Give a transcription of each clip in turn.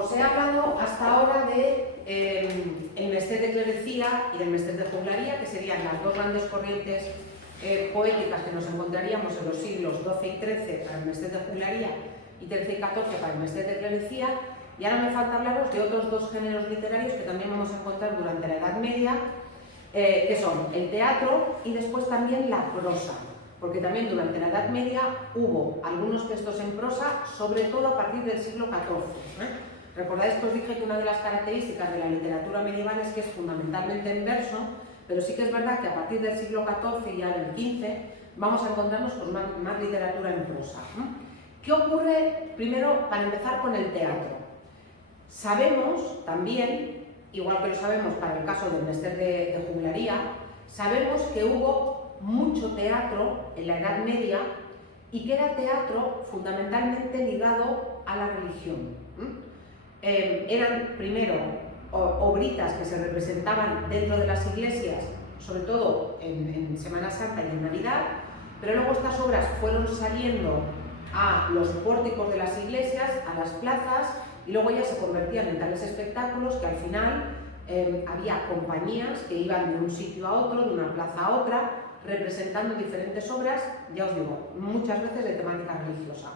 os he hablado hasta ahora de el Mester de Clerecía y del Mester de Juglaría, que serían las dos grandes corrientes poéticas que nos encontraríamos en los siglos XII y XIII para el Mester de Juglaría y XIII y XIV para el Mester de Clerecía. Y ahora me falta hablaros de otros dos géneros literarios que también vamos a encontrar durante la Edad Media, que son el teatro y después también la prosa, porque también durante la Edad Media hubo algunos textos en prosa, sobre todo a partir del siglo XIV. Recordáis que os dije que una de las características de la literatura medieval es que es fundamentalmente en verso, pero sí que es verdad que a partir del siglo XIV y ya del XV vamos a encontrarnos con más literatura en prosa. ¿Qué ocurre primero para empezar con el teatro? Sabemos también, igual que lo sabemos para el caso del Mester de Juglaría, sabemos que hubo mucho teatro en la Edad Media y que era teatro fundamentalmente ligado a la religión. Eran primero obritas que se representaban dentro de las iglesias, sobre todo en Semana Santa y en Navidad, pero luego estas obras fueron saliendo a los pórticos de las iglesias, a las plazas, y luego ya se convertían en tales espectáculos que al final había compañías que iban de un sitio a otro, de una plaza a otra, representando diferentes obras, ya os digo, muchas veces de temática religiosa.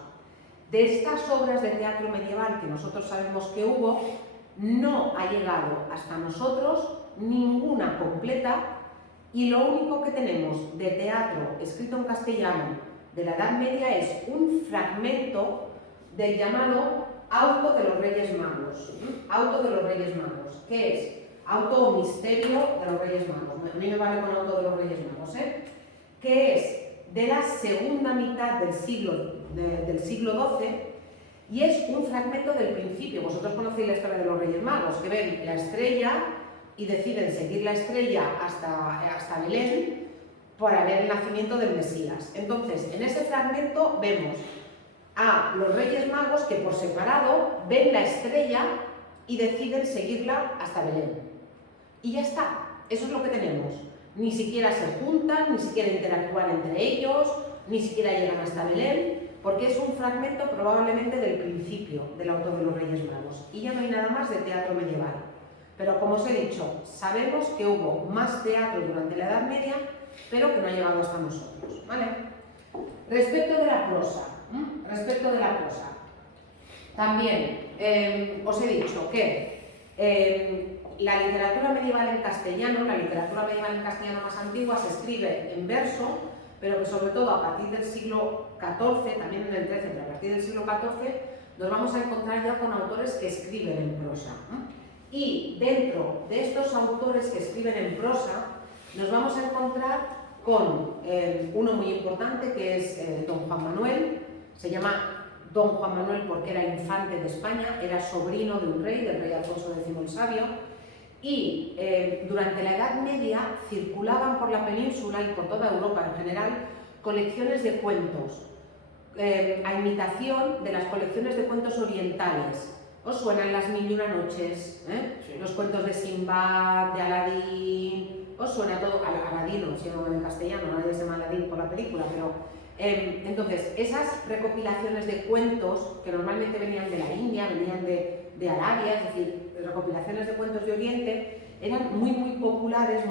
De estas obras de teatro medieval que nosotros sabemos que hubo, no ha llegado hasta nosotros ninguna completa, y lo único que tenemos de teatro escrito en castellano de la Edad Media es un fragmento del llamado Auto de los Reyes Magos. Auto de los Reyes Magos. ¿Qué es? Auto o misterio de los Reyes Magos. A mí me vale con Auto de los Reyes Magos, que es de la segunda mitad del siglo XII y es un fragmento del principio. Vosotros conocéis la historia de los Reyes Magos, que ven la estrella y deciden seguir la estrella hasta Belén para ver el nacimiento del Mesías. Entonces, en ese fragmento vemos a los Reyes Magos que por separado ven la estrella y deciden seguirla hasta Belén. Y ya está, eso es lo que tenemos. Ni siquiera se juntan, ni siquiera interactúan entre ellos, ni siquiera llegan hasta Belén, porque es un fragmento probablemente del principio del Auto de los Reyes Magos. Y ya no hay nada más de teatro medieval. Pero como os he dicho, sabemos que hubo más teatro durante la Edad Media, pero que no ha llegado hasta nosotros, ¿vale? Respecto de la prosa, también os he dicho que la literatura medieval en castellano, más antigua, se escribe en verso, pero que sobre todo a partir del siglo XIV, también en el XIII, pero a partir del siglo XIV, nos vamos a encontrar ya con autores que escriben en prosa. Y dentro de estos autores que escriben en prosa, nos vamos a encontrar con uno muy importante que es Don Juan Manuel. Se llama Don Juan Manuel porque era infante de España, era sobrino de un rey, del rey Alfonso X el Sabio, y durante la Edad Media circulaban por la península y por toda Europa en general colecciones de cuentos, a imitación de las colecciones de cuentos orientales. ¿Os suenan las Mil y una noches? Sí. Los cuentos de Simbad, de Aladín. ¿Os suena todo? Aladino, no se llama en castellano, nadie se llama Aladín por la película, pero entonces esas recopilaciones de cuentos que normalmente venían de la India, venían de Arabia, es decir, recopilaciones de cuentos de Oriente, eran muy populares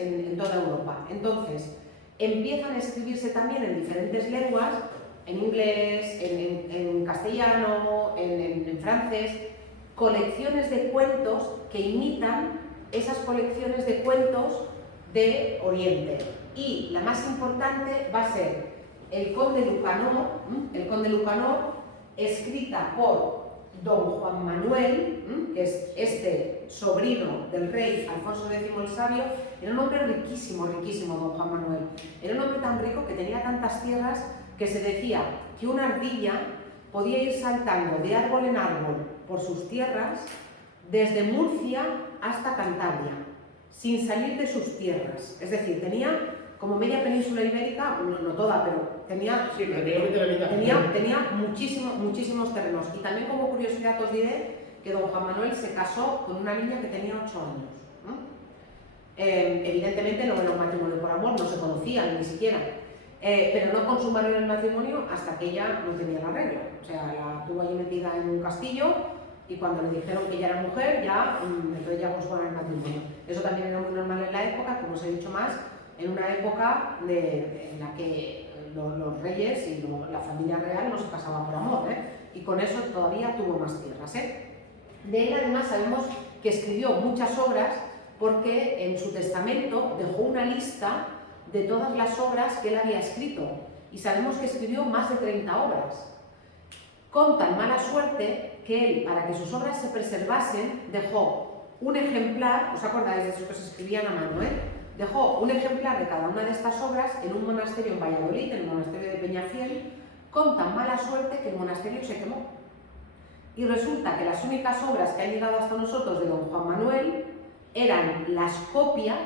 en toda Europa. Entonces empiezan a escribirse también en diferentes lenguas, en inglés, en castellano, en francés, colecciones de cuentos que imitan esas colecciones de cuentos de Oriente. Y la más importante va a ser el Conde Lucanor, escrita por Don Juan Manuel, que es este sobrino del rey Alfonso X el Sabio. Era un hombre riquísimo, Don Juan Manuel. Era un hombre tan rico que tenía tantas tierras que se decía que una ardilla podía ir saltando de árbol en árbol por sus tierras desde Murcia hasta Cantabria, sin salir de sus tierras. Es decir, tenía como media península ibérica, no toda, pero tenía muchísimos terrenos. Y también como curiosidad os diré que Don Juan Manuel se casó con una niña que tenía 8 años. Evidentemente no era un matrimonio por amor, no se conocían ni siquiera. Pero no consumaron el matrimonio hasta que ella no tenía la regla. O sea, la tuvo allí metida en un castillo Y cuando le dijeron que ella era mujer, ya, entonces ya consumaron el matrimonio. Eso también era muy normal en la época, como os he dicho más, en una época en la que los reyes y la familia real no se casaban por amor, y con eso todavía tuvo más tierras. De él además sabemos que escribió muchas obras porque en su testamento dejó una lista de todas las obras que él había escrito y sabemos que escribió más de 30 obras. Con tan mala suerte que él, para que sus obras se preservasen, dejó un ejemplar, ¿os acordáis de esos que se escribían a mano? Dejó un ejemplar de cada una de estas obras en un monasterio en Valladolid, en el monasterio de Peñafiel, con tan mala suerte que el monasterio se quemó. Y resulta que las únicas obras que han llegado hasta nosotros de don Juan Manuel eran las copias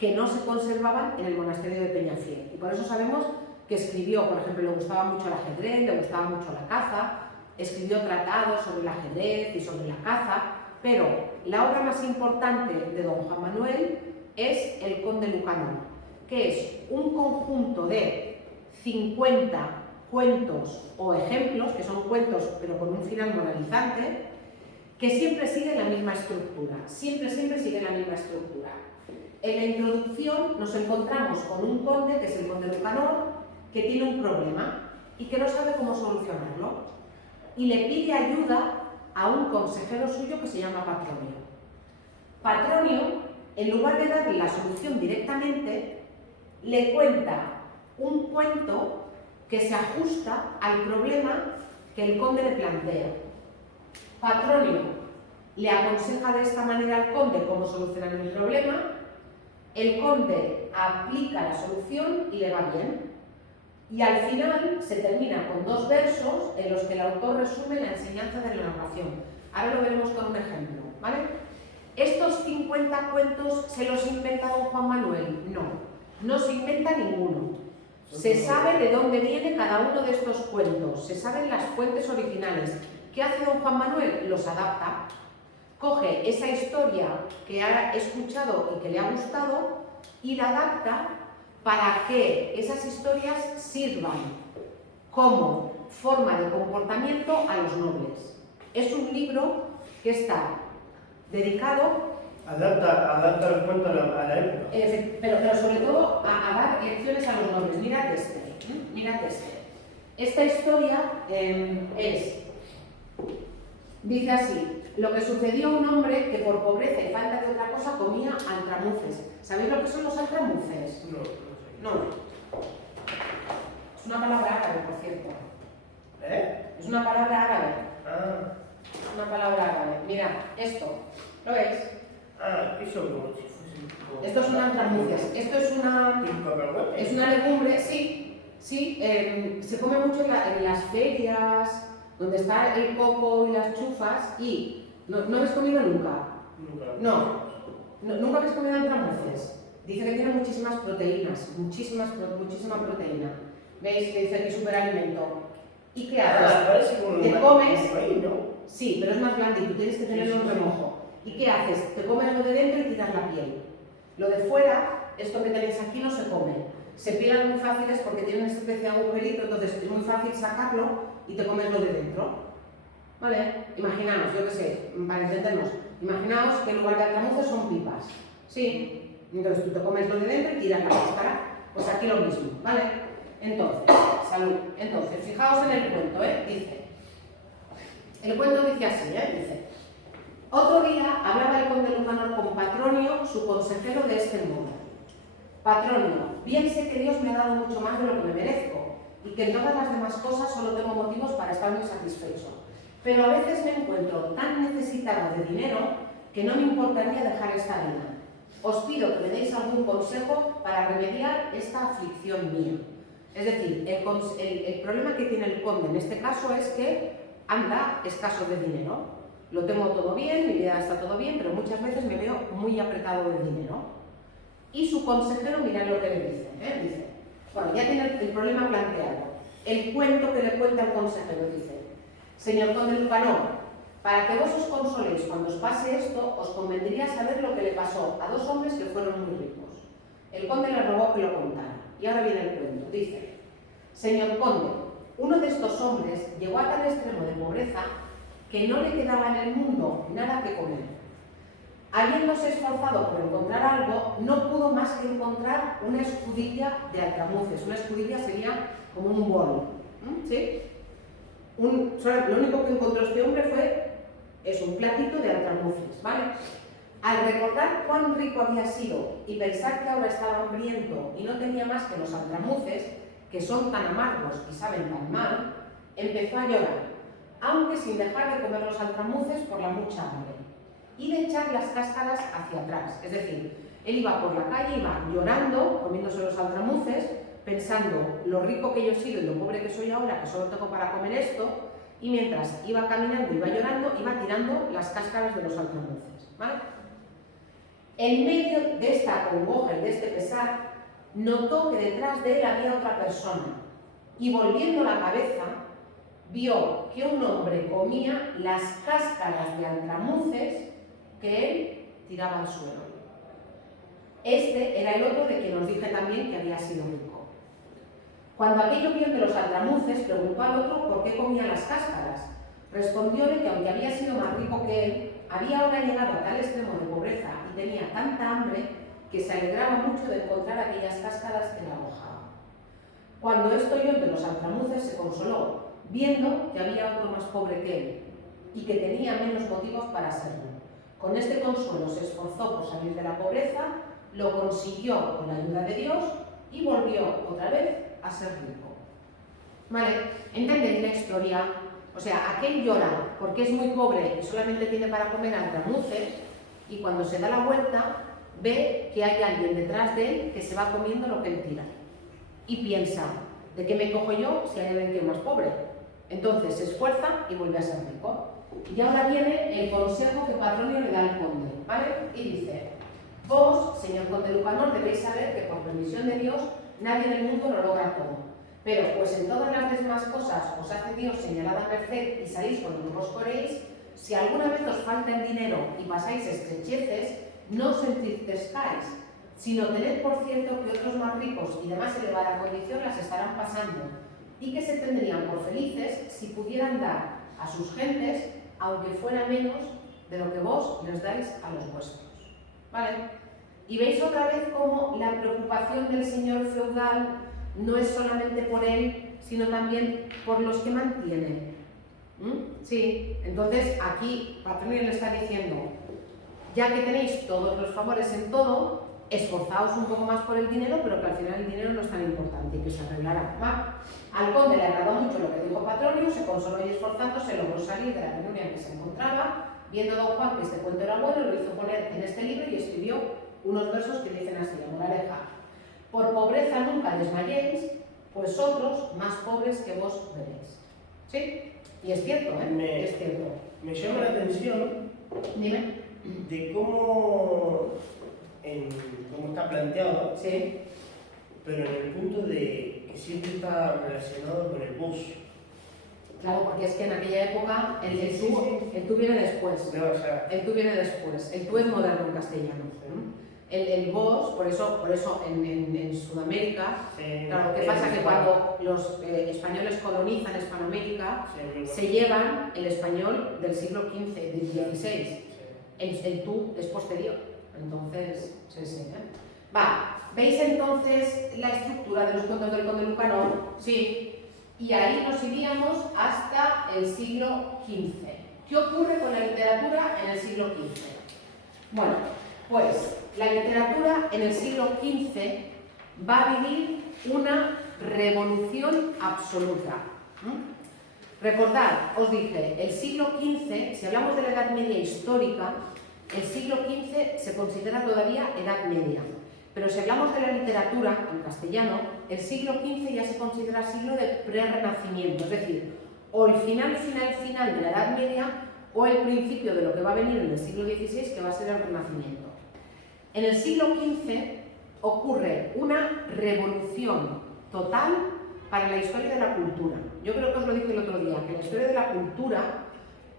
que no se conservaban en el monasterio de Peñafiel. Y por eso sabemos que escribió, por ejemplo, le gustaba mucho el ajedrez, le gustaba mucho la caza, escribió tratados sobre el ajedrez y sobre la caza, pero la obra más importante de don Juan Manuel es El Conde Lucanor, que es un conjunto de 50 cuentos o ejemplos, que son cuentos pero con un final moralizante, que siempre siguen la misma estructura, siempre siguen la misma estructura. En la introducción nos encontramos con un conde, que es el conde Lucanor, que tiene un problema y que no sabe cómo solucionarlo, y le pide ayuda a un consejero suyo que se llama Patronio. Patronio, en lugar de darle la solución directamente, le cuenta un cuento que se ajusta al problema que el conde le plantea. Patronio le aconseja de esta manera al conde cómo solucionar el problema, el conde aplica la solución y le va bien. Y al final se termina con 2 versos en los que el autor resume la enseñanza de la narración. Ahora lo veremos con un ejemplo, ¿vale? ¿Estos 50 cuentos se los inventa don Juan Manuel? No se inventa ninguno. Se sabe de dónde viene cada uno de estos cuentos, se saben las fuentes originales. ¿Qué hace don Juan Manuel? Los adapta. Coge esa historia que ha escuchado y que le ha gustado y la adapta para que esas historias sirvan como forma de comportamiento a los nobles. Es un libro que está dedicado... Adapta el cuento a la época. Pero sobre todo a dar lecciones a los nobles. Mirad este. Esta historia dice así: lo que sucedió a un hombre que por pobreza y falta de otra cosa comía altramuces. ¿Sabéis lo que son los altramuces? No. Es una palabra árabe, por cierto. Es una palabra árabe. Es una palabra árabe. Mirad, esto. ¿Lo veis? Eso como si fuese... Estos son altramuces. Esto es una legumbre, sí. Se come mucho en las ferias, donde está el coco y las chufas, y ¿no habéis comido nunca? ¿Nunca habéis comido altramuces? Dice que tiene muchísimas proteínas, muchísima proteína. ¿Veis que dice que es superalimento? ¿Y qué haces? Te comes... Sí, pero es más blandito, tienes que tenerlo en remojo. ¿Y qué haces? Te comes lo de dentro y tiras la piel. Lo de fuera, esto que tenéis aquí, no se come. Se pelan muy fáciles porque tienen esta especie de agujerito, entonces es muy fácil sacarlo y te comes lo de dentro. ¿Vale? Imaginaos, yo qué sé, para entendernos, imaginaos que en lugar de altramuces son pipas. ¿Sí? Entonces tú te comes lo de dentro y tiras la cáscara. Pues aquí lo mismo, ¿vale? Entonces, salud. Entonces, fijaos en el cuento, dice. El cuento dice así, dice: otro día hablaba el conde Lucanor con Patronio, su consejero, de este modo: Patronio, bien sé que Dios me ha dado mucho más de lo que me merezco, y que en todas las demás cosas solo tengo motivos para estar muy satisfecho. Pero a veces me encuentro tan necesitado de dinero que no me importaría dejar esta vida. Os pido que me deis algún consejo para remediar esta aflicción mía. Es decir, el problema que tiene el conde en este caso es que anda escaso de dinero. Lo tengo todo bien, mi vida está todo bien, pero muchas veces me veo muy apretado de dinero. Y su consejero, mirad lo que le dice. Dice, bueno, ya tiene el problema planteado. El cuento que le cuenta el consejero dice: señor conde Lucanor, para que vos os consoléis cuando os pase esto, os convendría saber lo que le pasó a 2 hombres que fueron muy ricos. El conde le rogó que lo contara. Y ahora viene el cuento. Dice: señor conde, uno de estos hombres llegó a tal extremo de pobreza que no le quedaba en el mundo nada que comer. Habiéndose esforzado por encontrar algo, no pudo más que encontrar una escudilla de altramuces. Una escudilla sería como un bol, ¿sí? Lo único que encontró este hombre fue un platito de altramuces, ¿vale? Al recordar cuán rico había sido y pensar que ahora estaba hambriento y no tenía más que los altramuces, que son tan amargos y saben tan mal, empezó a llorar, aunque sin dejar de comer los altramuces por la mucha hambre, y de echar las cáscaras hacia atrás. Es decir, él iba por la calle, iba llorando, comiéndose los altramuces, pensando lo rico que yo he sido y lo pobre que soy ahora, que solo tengo para comer esto, y mientras iba caminando, iba llorando, iba tirando las cáscaras de los altramuces, ¿vale? En medio de esta congoja y de este pesar, notó que detrás de él había otra persona, y volviendo la cabeza, vio que un hombre comía las cáscaras de altramuces que él tiraba al suelo. Este era el otro de quien os dije también que había sido rico. Cuando aquello vio de los altramuces, preguntó al otro por qué comía las cáscaras. Respondióle que aunque había sido más rico que él, había ahora llegado a tal extremo de pobreza y tenía tanta hambre que se alegraba mucho de encontrar aquellas cáscaras que la mojaban. Cuando esto oyó de los altramuces, se consoló, viendo que había otro más pobre que él y que tenía menos motivos para serlo. Con este consuelo se esforzó por salir de la pobreza, lo consiguió con la ayuda de Dios y volvió otra vez a ser rico. ¿Vale? ¿Entendéis la historia? O sea, aquel llora porque es muy pobre y solamente tiene para comer altramuces, y cuando se da la vuelta ve que hay alguien detrás de él que se va comiendo lo que él tira. Y piensa, ¿de qué me cojo yo si hay alguien que es más pobre? Entonces se esfuerza y vuelve a ser rico. Y ahora viene el consejo que Patronio le da al conde, ¿vale? Y dice: vos, señor conde Lucanor, debéis saber que por permisión de Dios nadie en el mundo lo logra todo. Pero pues en todas las demás cosas os hace Dios señalada merced y salís con lo que vos queréis, si alguna vez os falta el dinero y pasáis estrecheces, no os entristezcáis, sino tened por cierto que otros más ricos y de más elevada condición las estarán pasando, y que se tendrían por felices si pudieran dar a sus gentes, aunque fuera menos de lo que vos les dais a los vuestros. ¿Vale? Y veis otra vez cómo la preocupación del señor feudal no es solamente por él, sino también por los que mantienen. Sí, entonces aquí Patronio le está diciendo: ya que tenéis todos los favores en todo, esforzaos un poco más por el dinero, pero que al final el dinero no es tan importante y que se arreglará. ¿Va? Al conde le agradó mucho lo que dijo Patronio, se consoló y esforzándose logró salir de la penuria en que se encontraba. Viendo don Juan que este cuento era bueno, lo hizo poner en este libro y escribió unos versos que dicen así: la moraleja: por pobreza nunca desmayéis, pues otros más pobres que vos veréis. ¿Sí? Y es cierto, ¿eh? Es cierto. Me llama la atención Dime. de cómo está planteado, Sí. pero en el punto de que siempre está relacionado con el vos. Claro, porque es que en aquella época el tú viene después. No, o sea, El tú viene después. El tú es moderno en castellano. El vos, por eso en Sudamérica, claro, lo que pasa es que cuando los españoles colonizan Hispanoamérica, se llevan el español del siglo XV, del XVI. El tú es posterior. Entonces, sí. Va, ¿veis entonces la estructura de los cuentos del conde Lucanor? Sí. Y ahí nos iríamos hasta el siglo XV. ¿Qué ocurre con la literatura en el siglo XV? Bueno, pues la literatura en el siglo XV va a vivir una revolución absoluta. Recordad, os dije, el siglo XV, si hablamos de la Edad Media histórica, el siglo XV se considera todavía Edad Media. Pero si hablamos de la literatura en castellano, el siglo XV ya se considera siglo de prerrenacimiento, es decir, o el final de la Edad Media o el principio de lo que va a venir en el siglo XVI, que va a ser el Renacimiento. En el siglo XV ocurre una revolución total para la historia de la cultura. Yo creo que os lo dije el otro día, que la historia de la cultura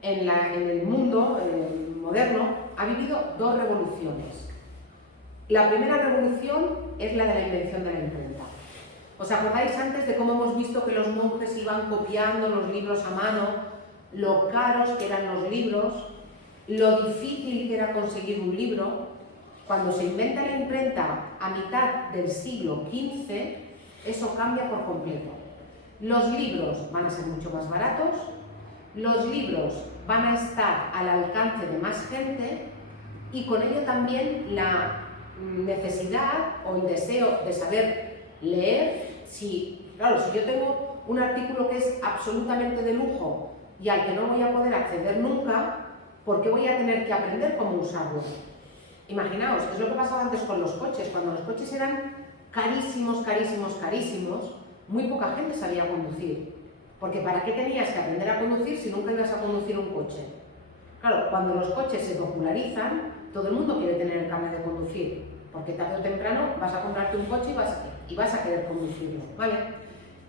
en el mundo moderno ha vivido dos revoluciones. La primera revolución es la de la invención de la imprenta. ¿Os acordáis antes de cómo hemos visto que los monjes iban copiando los libros a mano? lo caros que eran los libros, lo difícil que era conseguir un libro. Cuando se inventa la imprenta a mitad del siglo XV, eso cambia por completo. Los libros van a ser mucho más baratos, los libros van a estar al alcance de más gente y con ello también la necesidad o el deseo de saber leer. Claro, si yo tengo un artículo que es absolutamente de lujo y al que no voy a poder acceder nunca, ¿por qué voy a tener que aprender cómo usarlo? Imaginaos, es lo que pasaba antes con los coches. Cuando los coches eran carísimos, carísimos, carísimos, muy poca gente sabía conducir. Porque ¿para qué tenías que aprender a conducir si nunca ibas a conducir un coche? Claro, cuando los coches se popularizan, todo el mundo quiere tener el carnet de conducir, porque tarde o temprano vas a comprarte un coche y vas a querer conducirlo, ¿vale?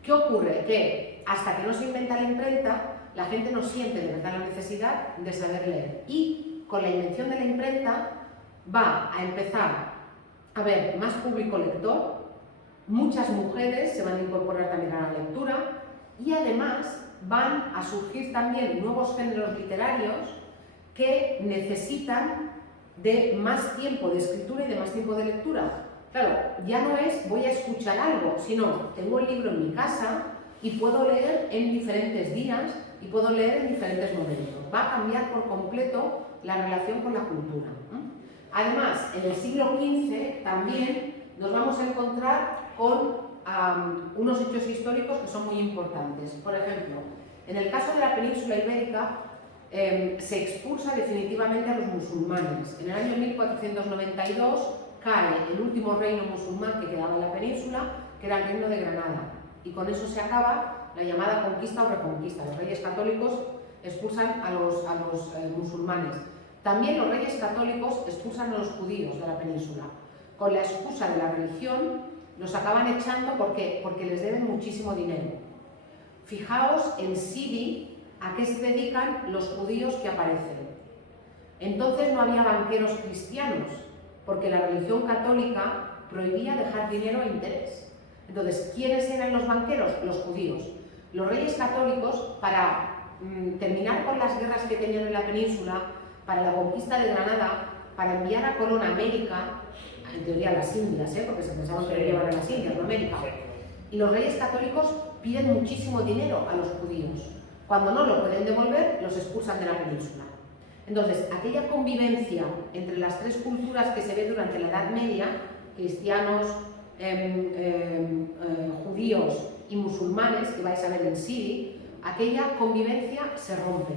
¿Qué ocurre? Que hasta que no se inventa la imprenta, la gente no siente de verdad la necesidad de saber leer. Y con la invención de la imprenta va a empezar a haber más público lector, muchas mujeres se van a incorporar también a la lectura y además van a surgir también nuevos géneros literarios que necesitan de más tiempo de escritura y de más tiempo de lectura. Claro, ya no es voy a escuchar algo, sino tengo el libro en mi casa y puedo leer en diferentes días y puedo leer en diferentes momentos. Va a cambiar por completo la relación con la cultura. Además, en el siglo XV también nos vamos a encontrar con unos hechos históricos que son muy importantes. Por ejemplo, en el caso de la península ibérica, se expulsa definitivamente a los musulmanes. En el año 1492 cae el último reino musulmán que quedaba en la península, que era el reino de Granada, y con eso se acaba la llamada conquista o reconquista. Los reyes católicos expulsan a los musulmanes. También los reyes católicos expulsan a los judíos de la península. Con la excusa de la religión, los acaban echando porque les deben muchísimo dinero. Fijaos en Sidi a qué se dedican los judíos que aparecen. Entonces no había banqueros cristianos, porque la religión católica prohibía dejar dinero a interés. Entonces, ¿quiénes eran los banqueros? Los judíos. Los reyes católicos, para terminar con las guerras que tenían en la península, para la conquista de Granada, para enviar a Colón a América, en teoría a las Indias, porque se pensaban que lo llevaban a las Indias, no a América, y los reyes católicos piden muchísimo dinero a los judíos. Cuando no lo pueden devolver, los expulsan de la península. Entonces, aquella convivencia entre las tres culturas que se ve durante la Edad Media, cristianos, judíos y musulmanes, que vais a ver en Sidi, aquella convivencia se rompe.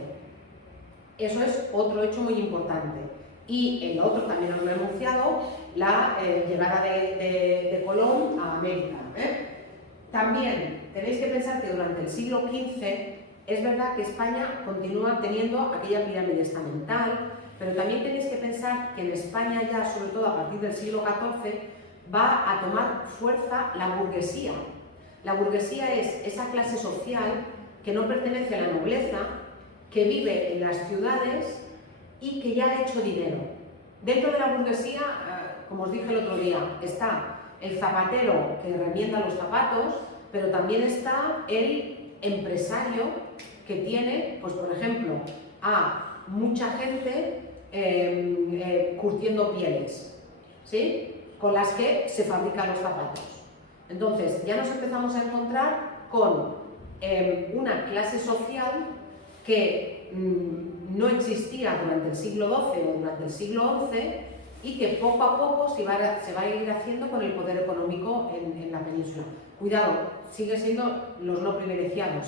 Eso es otro hecho muy importante. Y el otro, también os lo he anunciado, la llegada de Colón a América. También tenéis que pensar que durante el siglo XV es verdad que España continúa teniendo aquella pirámide estamental, pero también tenéis que pensar que en España ya, sobre todo a partir del siglo XIV, va a tomar fuerza la burguesía. La burguesía es esa clase social que no pertenece a la nobleza, que vive en las ciudades y que ya ha hecho dinero. Dentro de la burguesía, como os dije el otro día, está el zapatero que remienda los zapatos, pero también está el empresario que tiene, pues por ejemplo, a mucha gente curtiendo pieles, ¿sí?, con las que se fabrican los zapatos. Entonces, ya nos empezamos a encontrar con una clase social que no existía durante el siglo XII o durante el siglo XI y que poco a poco se va a ir haciendo con el poder económico en la península. Cuidado, sigue siendo los no privilegiados,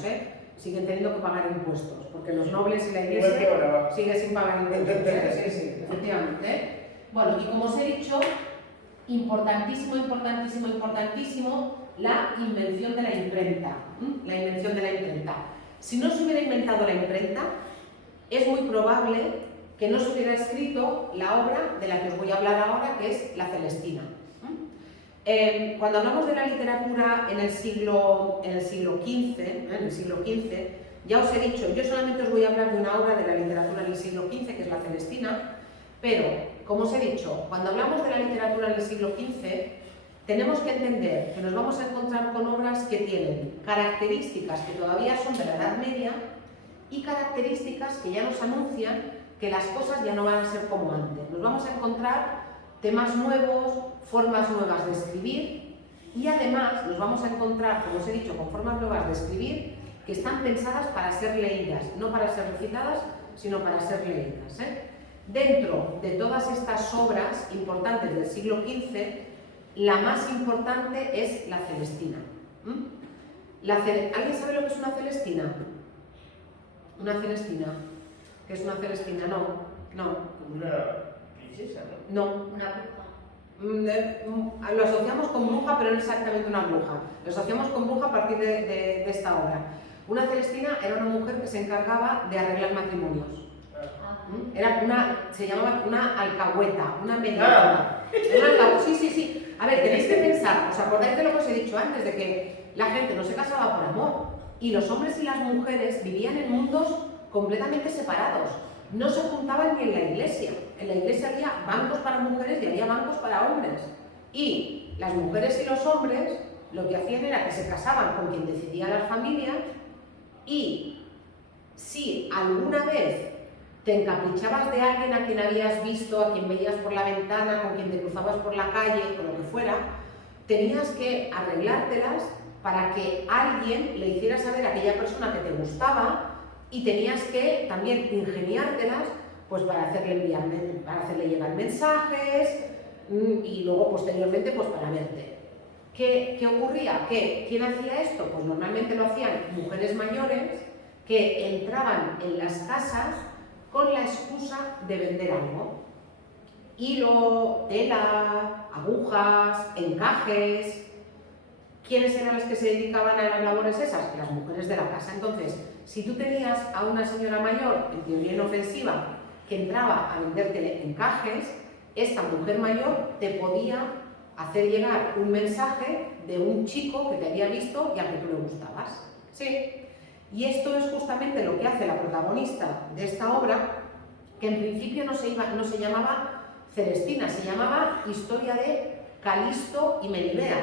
siguen teniendo que pagar impuestos, porque los nobles y la iglesia siguen sin pagar impuestos. Sí, efectivamente. Bueno, y como os he dicho, importantísimo, importantísimo, importantísimo, la invención de la imprenta. La invención de la imprenta. Si no se hubiera inventado la imprenta, es muy probable que no se hubiera escrito la obra de la que os voy a hablar ahora, que es la Celestina. Cuando hablamos de la literatura en el siglo XV, ya os he dicho, yo solamente os voy a hablar de una obra de la literatura en el siglo XV, que es la Celestina, pero, como os he dicho, cuando hablamos de la literatura en el siglo XV, tenemos que entender que nos vamos a encontrar con obras que tienen características que todavía son de la Edad Media y características que ya nos anuncian que las cosas ya no van a ser como antes. Nos vamos a encontrar temas nuevos, formas nuevas de escribir y además nos vamos a encontrar, como os he dicho, con formas nuevas de escribir que están pensadas para ser leídas, no para ser recitadas, sino para ser leídas. Dentro de todas estas obras importantes del siglo XV, la más importante es la Celestina. ¿Alguien sabe lo que es una Celestina? ¿Una Celestina? ¿Qué es una Celestina? No. Como una princesa, No. Una bruja. Lo asociamos con bruja, pero no exactamente una bruja. Lo asociamos con bruja a partir de esta obra. Una Celestina era una mujer que se encargaba de arreglar matrimonios. Se llamaba una alcahueta, una mediadora. Sí. A ver, tenéis que pensar, ¿os acordáis de lo que os he dicho antes? De que la gente no se casaba por amor y los hombres y las mujeres vivían en mundos completamente separados. No se juntaban ni en la iglesia. En la iglesia había bancos para mujeres y había bancos para hombres. Y las mujeres y los hombres lo que hacían era que se casaban con quien decidía las familias y si alguna vez te encaprichabas de alguien a quien habías visto, a quien veías por la ventana, con quien te cruzabas por la calle, con lo que fuera, tenías que arreglártelas para que alguien le hiciera saber a aquella persona que te gustaba y tenías que también ingeniártelas pues para hacerle llegar mensajes y luego posteriormente pues para verte. ¿Qué ocurría? ¿Quién hacía esto? Pues normalmente lo hacían mujeres mayores que entraban en las casas con la excusa de vender algo. Hilo, tela, agujas, encajes. ¿Quiénes eran las que se dedicaban a las labores esas? Las mujeres de la casa. Entonces, si tú tenías a una señora mayor, en teoría inofensiva, que entraba a venderte encajes, esta mujer mayor te podía hacer llegar un mensaje de un chico que te había visto y a que tú le gustabas. ¿Sí? Y esto es justamente lo que hace la protagonista de esta obra, que en principio no se llamaba Celestina, se llamaba Historia de Calisto y Melibea,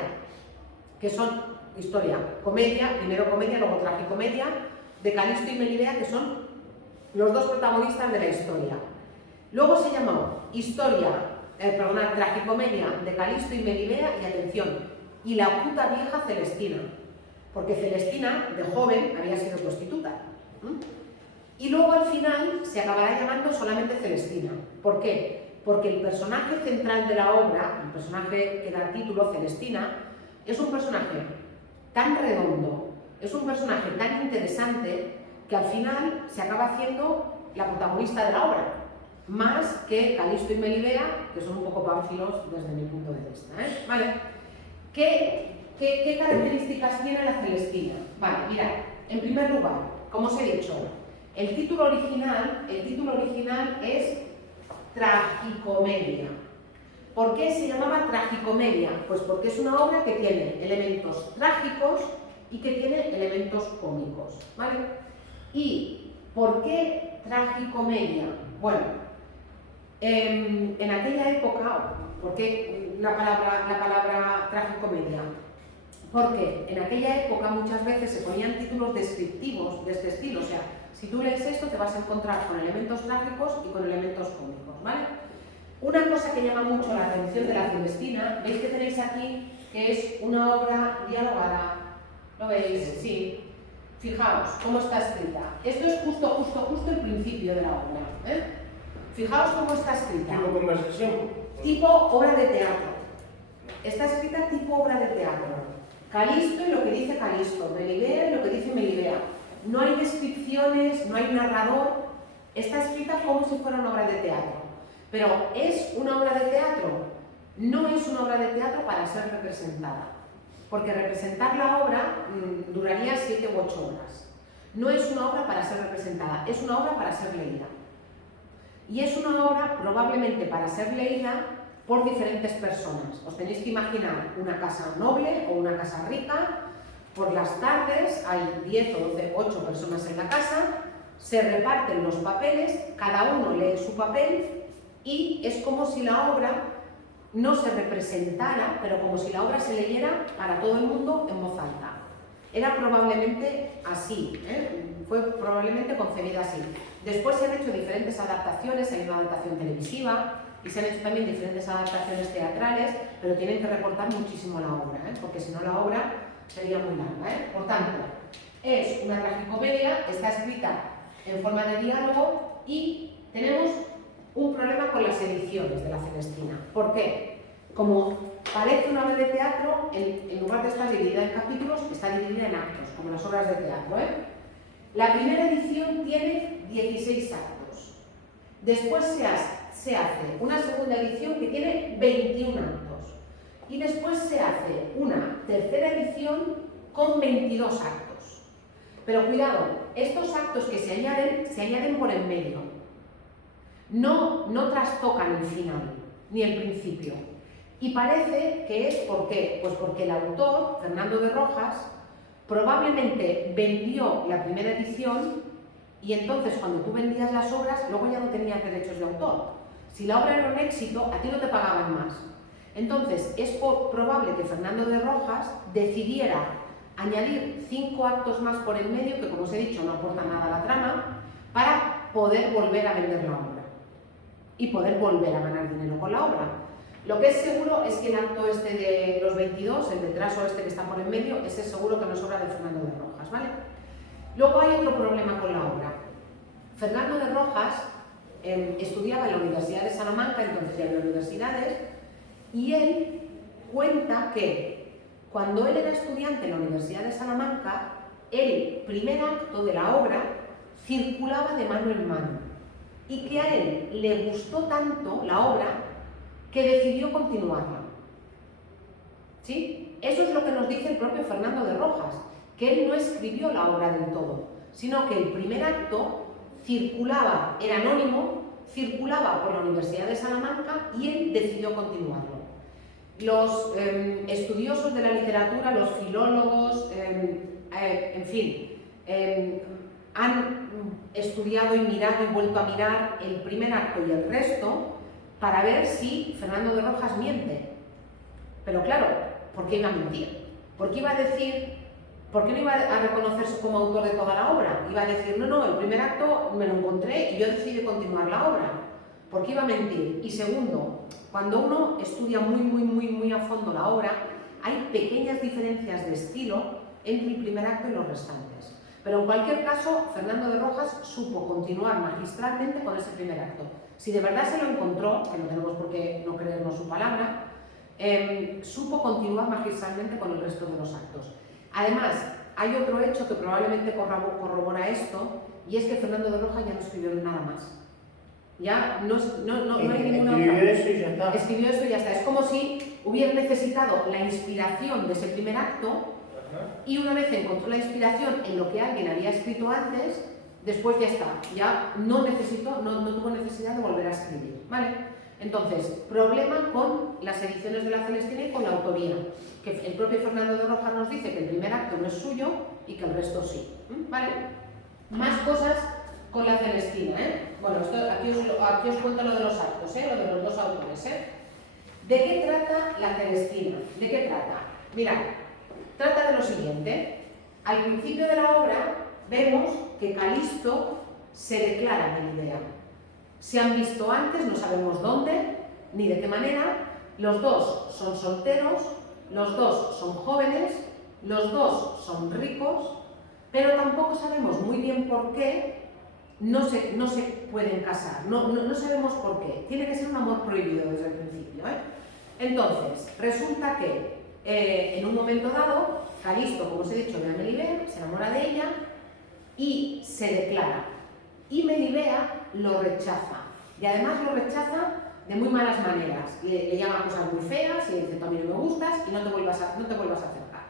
que son historia, comedia, primero comedia, luego tragicomedia, de Calisto y Melibea, que son los dos protagonistas de la historia. Luego se llamó tragicomedia de Calisto y Melibea, y atención, y la puta vieja Celestina, porque Celestina, de joven, había sido prostituta. Y luego al final se acabará llamando solamente Celestina. ¿Por qué? Porque el personaje central de la obra, el personaje que da título, Celestina, es un personaje tan redondo, es un personaje tan interesante, que al final se acaba haciendo la protagonista de la obra, más que Calisto y Melibea, que son un poco pánfilos desde mi punto de vista. ¿Vale? ¿Qué características tiene la Celestina? Vale, mirad, en primer lugar, como os he dicho, el título original es Tragicomedia. ¿Por qué se llamaba Tragicomedia? Pues porque es una obra que tiene elementos trágicos y que tiene elementos cómicos, ¿vale? ¿Y por qué tragicomedia? Bueno, en aquella época, ¿por qué la palabra tragicomedia? Porque en aquella época muchas veces se ponían títulos descriptivos de este estilo, o sea, si tú lees esto te vas a encontrar con elementos trágicos y con elementos cómicos, ¿vale? Una cosa que llama mucho la atención de la Celestina, veis que tenéis aquí que es una obra dialogada, ¿lo veis? Sí. Fijaos cómo está escrita. Esto es justo el principio de la obra. Fijaos cómo está escrita. ¿Tipo conversación? Tipo obra de teatro. Está escrita tipo obra de teatro. Calisto y lo que dice Calisto, Melibea y lo que dice Melibea. No hay descripciones, no hay narrador. Está escrita como si fuera una obra de teatro. Pero ¿es una obra de teatro? No es una obra de teatro para ser representada. Porque representar la obra duraría 7 u 8 horas. No es una obra para ser representada, es una obra para ser leída. Y es una obra probablemente para ser leída por diferentes personas. Os tenéis que imaginar una casa noble o una casa rica. Por las tardes hay 10 o 12, 8 personas en la casa, se reparten los papeles, cada uno lee su papel y es como si la obra no se representara, pero como si la obra se leyera para todo el mundo en voz alta. era probablemente así, fue probablemente concebida así. Después se han hecho diferentes adaptaciones, hay una adaptación televisiva y se han hecho también diferentes adaptaciones teatrales, pero tienen que recortar muchísimo la obra, porque si no la obra sería muy larga. Por tanto, es una tragicomedia, está escrita en forma de diálogo y tenemos un problema con las ediciones de la Celestina. ¿Por qué? Como parece una obra de teatro, en lugar de estar dividida en capítulos, está dividida en actos, como las obras de teatro. La primera edición tiene 16 actos. Después se hace una segunda edición que tiene 21 actos. Y después se hace una tercera edición con 22 actos. Pero cuidado, estos actos que se añaden por el medio. No trastocan el final, ni el principio. Y parece que es ¿por qué? Pues porque el autor, Fernando de Rojas, probablemente vendió la primera edición y entonces cuando tú vendías las obras, luego ya no tenías derechos de autor. Si la obra era un éxito, a ti no te pagaban más. Entonces, es probable que Fernando de Rojas decidiera añadir 5 actos más por el medio, que como os he dicho no aportan nada a la trama, para poder volver a vender la obra y poder volver a ganar dinero con la obra. Lo que es seguro es que el acto este de los 22, el retraso este que está por en medio, ese es seguro que no es obra de Fernando de Rojas, ¿vale? Luego hay otro problema con la obra. Fernando de Rojas estudiaba en la Universidad de Salamanca, entonces ya había universidades, y él cuenta que cuando él era estudiante en la Universidad de Salamanca, el primer acto de la obra circulaba de mano en mano y que a él le gustó tanto la obra que decidió continuarla. ¿Sí? Eso es lo que nos dice el propio Fernando de Rojas, que él no escribió la obra del todo, sino que el primer acto circulaba, era anónimo, circulaba por la Universidad de Salamanca y él decidió continuarlo. Los estudiosos de la literatura, los filólogos, en fin, han estudiado y mirado y vuelto a mirar el primer acto y el resto para ver si Fernando de Rojas miente. Pero claro, ¿por qué iba a mentir? ¿Por qué iba a decir, por qué no iba a reconocerse como autor de toda la obra? Iba a decir, no, el primer acto me lo encontré y yo decidí continuar la obra. ¿Por qué iba a mentir? Y segundo, cuando uno estudia muy a fondo la obra, hay pequeñas diferencias de estilo entre el primer acto y los restantes. Pero en cualquier caso, Fernando de Rojas supo continuar magistralmente con ese primer acto. Si de verdad se lo encontró, que no tenemos por qué no creernos su palabra, supo continuar magistralmente con el resto de los actos. Además, hay otro hecho que probablemente corrobora esto, y es que Fernando de Rojas ya no escribió nada más. Ya no hay ninguna otra. Escribió eso y ya está. Escribió eso y ya está. Es como si hubiera necesitado la inspiración de ese primer acto y una vez encontró la inspiración en lo que alguien había escrito antes, después ya está. Ya no tuvo necesidad de volver a escribir. ¿Vale? Entonces, problema con las ediciones de la Celestina y con la autoría. Que el propio Fernando de Rojas nos dice que el primer acto no es suyo y que el resto sí. ¿Vale? Más cosas con la Celestina, Bueno, aquí os cuento lo de los actos, lo de los dos autores, ¿De qué trata la Celestina? ¿De qué trata? Mirad, trata de lo siguiente. Al principio de la obra vemos que Calisto se declara Melibea. Se han visto antes, no sabemos dónde, ni de qué manera. Los dos son solteros, los dos son jóvenes, los dos son ricos, pero tampoco sabemos muy bien por qué no se pueden casar, no sabemos por qué. Tiene que ser un amor prohibido desde el principio. Entonces, resulta que en un momento dado, Calisto, como os he dicho, ve a Melibea, se enamora de ella y se declara. Y Melibea lo rechaza. Y además lo rechaza de muy malas maneras. Le llama cosas muy feas y le dice, tú a mí no me gustas y no te vuelvas a acercar.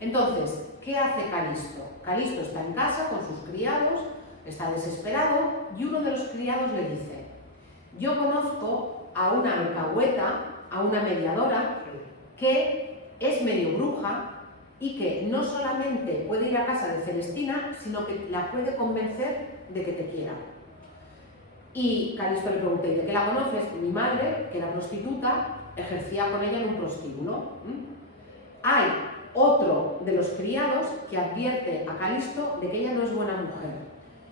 Entonces, ¿qué hace Calisto? Calisto está en casa con sus criados, está desesperado y uno de los criados le dice, yo conozco a una alcahueta, a una mediadora, que es medio bruja y que no solamente puede ir a casa de Celestina, sino que la puede convencer de que te quiera. Y Calisto le pregunta, ¿y de qué la conoces? Mi madre, que era prostituta, ejercía con ella en un prostíbulo. Hay otro de los criados que advierte a Calisto de que ella no es buena mujer,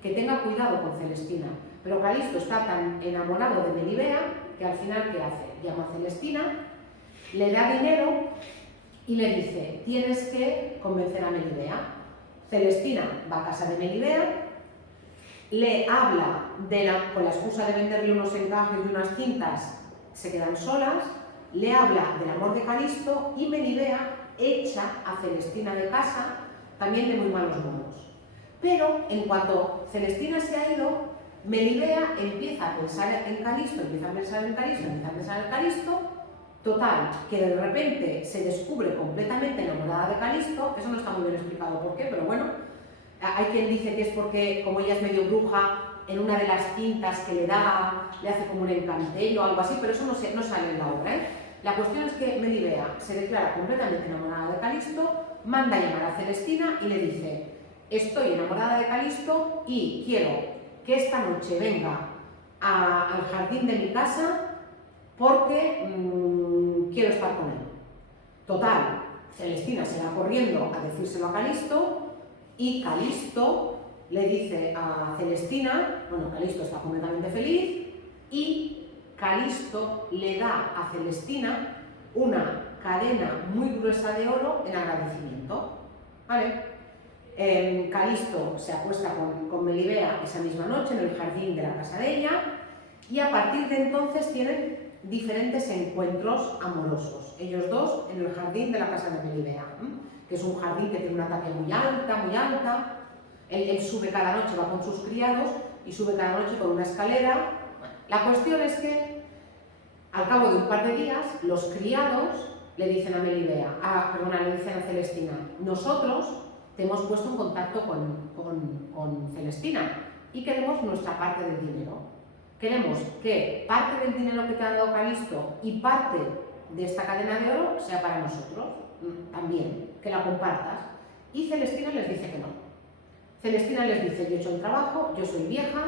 que tenga cuidado con Celestina. Pero Calisto está tan enamorado de Melibea que al final, ¿qué hace? Llama a Celestina, le da dinero y le dice: tienes que convencer a Melibea. Celestina va a casa de Melibea, le habla con la excusa de venderle unos encajes y unas cintas, se quedan solas, le habla del amor de Calisto y Melibea echa a Celestina de casa, también de muy malos modos. Pero en cuanto Celestina se ha ido, Melibea empieza a pensar en Calisto, total, que de repente se descubre completamente enamorada de Calisto. Eso no está muy bien explicado por qué, pero bueno, hay quien dice que es porque, como ella es medio bruja, en una de las cintas que le da, le hace como un encantello o algo así, pero eso no sale en la obra, ¿eh? La cuestión es que Melibea se declara completamente enamorada de Calisto, manda a llamar a Celestina y le dice: estoy enamorada de Calisto y quiero que esta noche venga al jardín de mi casa porque quiero estar con él. Total, Celestina se va corriendo a decírselo a Calisto y Calisto le dice a Celestina, bueno, Calisto está completamente feliz y Calisto le da a Celestina una cadena muy gruesa de oro en agradecimiento, ¿vale? Calisto se acuesta con Melibea esa misma noche en el jardín de la casa de ella y a partir de entonces tienen diferentes encuentros amorosos, ellos dos en el jardín de la casa de Melibea, que es un jardín que tiene una tapia muy alta. Él sube cada noche, va con sus criados y sube cada noche con una escalera. La cuestión es que al cabo de un par de días los criados le dicen a le dicen a Celestina: nosotros te hemos puesto en contacto con Celestina y queremos nuestra parte del dinero. Queremos que parte del dinero que te ha dado Calisto y parte de esta cadena de oro sea para nosotros, también, que la compartas. Y Celestina les dice que no. Celestina les dice: yo he hecho el trabajo, yo soy vieja,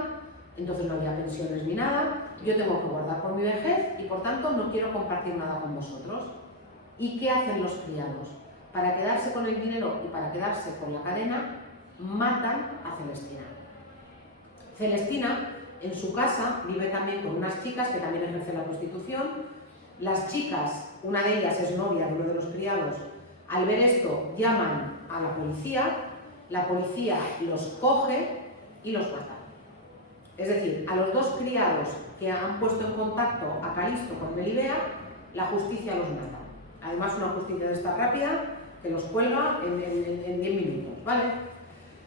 entonces no había pensiones ni nada, yo tengo que guardar por mi vejez y por tanto no quiero compartir nada con vosotros. ¿Y qué hacen los criados? Para quedarse con el dinero y para quedarse con la cadena, matan a Celestina. Celestina, en su casa, vive también con unas chicas que también ejercen la prostitución. Las chicas, una de ellas es novia de uno de los criados, al ver esto llaman a la policía los coge y los mata. Es decir, a los dos criados que han puesto en contacto a Calisto con Melibea, la justicia los mata. Además, una justicia de esta rápida que los cuelga en 10 minutos, ¿vale?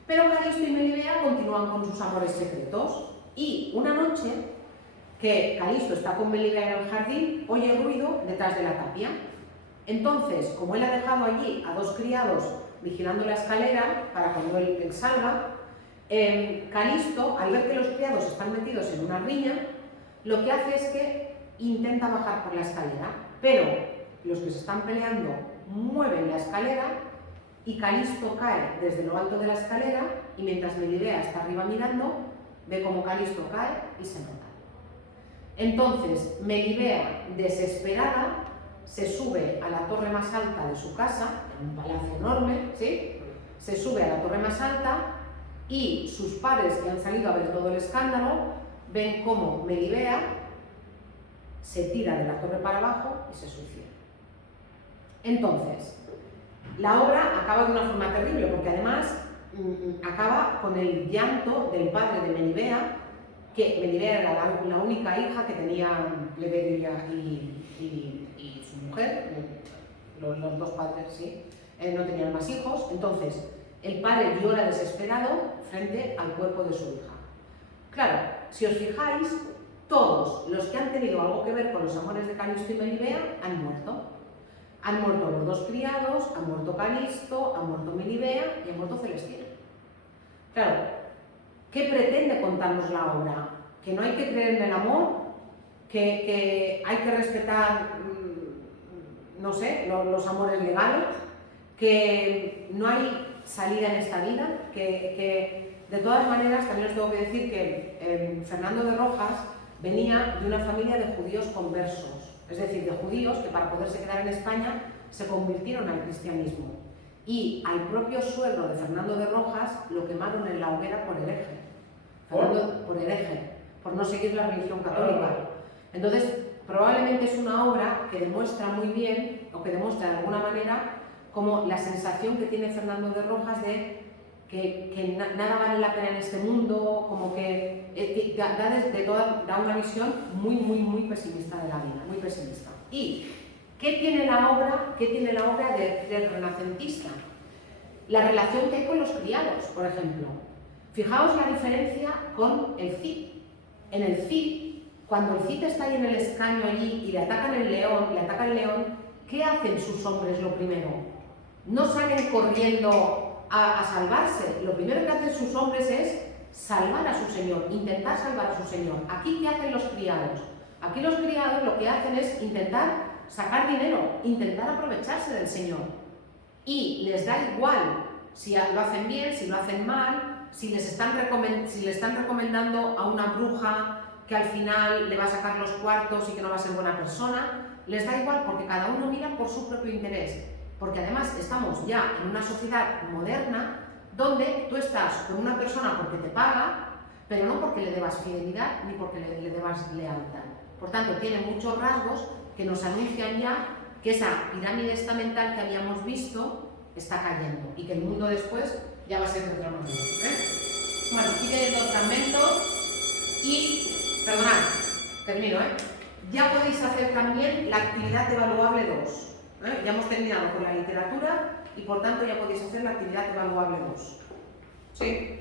Pero Calisto y Melibea continúan con sus amores secretos y una noche que Calisto está con Melibea en el jardín, oye ruido detrás de la tapia. Entonces, como él ha dejado allí a dos criados vigilando la escalera para cuando él salga, Calisto, al ver que los criados están metidos en una riña, lo que hace es que intenta bajar por la escalera, pero los que se están peleando mueven la escalera y Calisto cae desde lo alto de la escalera y mientras Melibea está arriba mirando, ve como Calisto cae y se mata. Entonces, Melibea, desesperada, se sube a la torre más alta de su casa, en un palacio enorme, ¿sí? Se sube a la torre más alta y sus padres, que han salido a ver todo el escándalo, ven cómo Melibea se tira de la torre para abajo y se suicida. Entonces, la obra acaba de una forma terrible, porque además acaba con el llanto del padre de Melibea, que Melibea era la única hija que tenían Plebeia y su mujer, los dos padres, sí, no tenían más hijos. Entonces, el padre llora desesperado frente al cuerpo de su hija. Claro, si os fijáis, todos los que han tenido algo que ver con los amores de Calisto y Melibea han muerto. Han muerto los dos criados, ha muerto Calisto, ha muerto Melibea y ha muerto Celestina. Claro, ¿qué pretende contarnos la obra? Que no hay que creer en el amor, que hay que respetar, no sé, los amores legales, que no hay salida en esta vida, que de todas maneras también os tengo que decir que Fernando de Rojas venía de una familia de judíos conversos, es decir, de judíos que para poderse quedar en España se convirtieron al cristianismo. Y al propio suegro de Fernando de Rojas lo quemaron en la hoguera por hereje. Por hereje, por no seguir la religión católica. Entonces, probablemente es una obra que demuestra muy bien, o que demuestra de alguna manera, como la sensación que tiene Fernando de Rojas de que nada vale la pena en este mundo, como que da una visión muy pesimista de la vida, muy pesimista. ¿Y qué tiene la obra, del renacentista? La relación que hay con los criados, por ejemplo. Fijaos la diferencia con el Cid. En el Cid, cuando el Cid está ahí en el escaño allí y le ataca el león, ¿qué hacen sus hombres lo primero? No salen corriendo a salvarse. Lo primero que hacen sus hombres es salvar a su señor, intentar salvar a su señor. Aquí, ¿qué hacen los criados? Aquí los criados lo que hacen es intentar sacar dinero, intentar aprovecharse del señor. Y les da igual si lo hacen bien, si lo hacen mal, si le están recomendando a una bruja que al final le va a sacar los cuartos y que no va a ser buena persona. Les da igual porque cada uno mira por su propio interés. Porque además estamos ya en una sociedad moderna donde tú estás con una persona porque te paga, pero no porque le debas fidelidad ni porque le debas lealtad. Por tanto, tiene muchos rasgos que nos anuncian ya que esa pirámide estamental que habíamos visto está cayendo y que el mundo después ya va a ser de otra manera. Bueno, aquí tenéis dos fragmentos y, perdonad, termino, ya podéis hacer también la actividad evaluable 2. Ya hemos terminado con la literatura y por tanto ya podéis hacer la actividad evaluable 2. ¿Sí?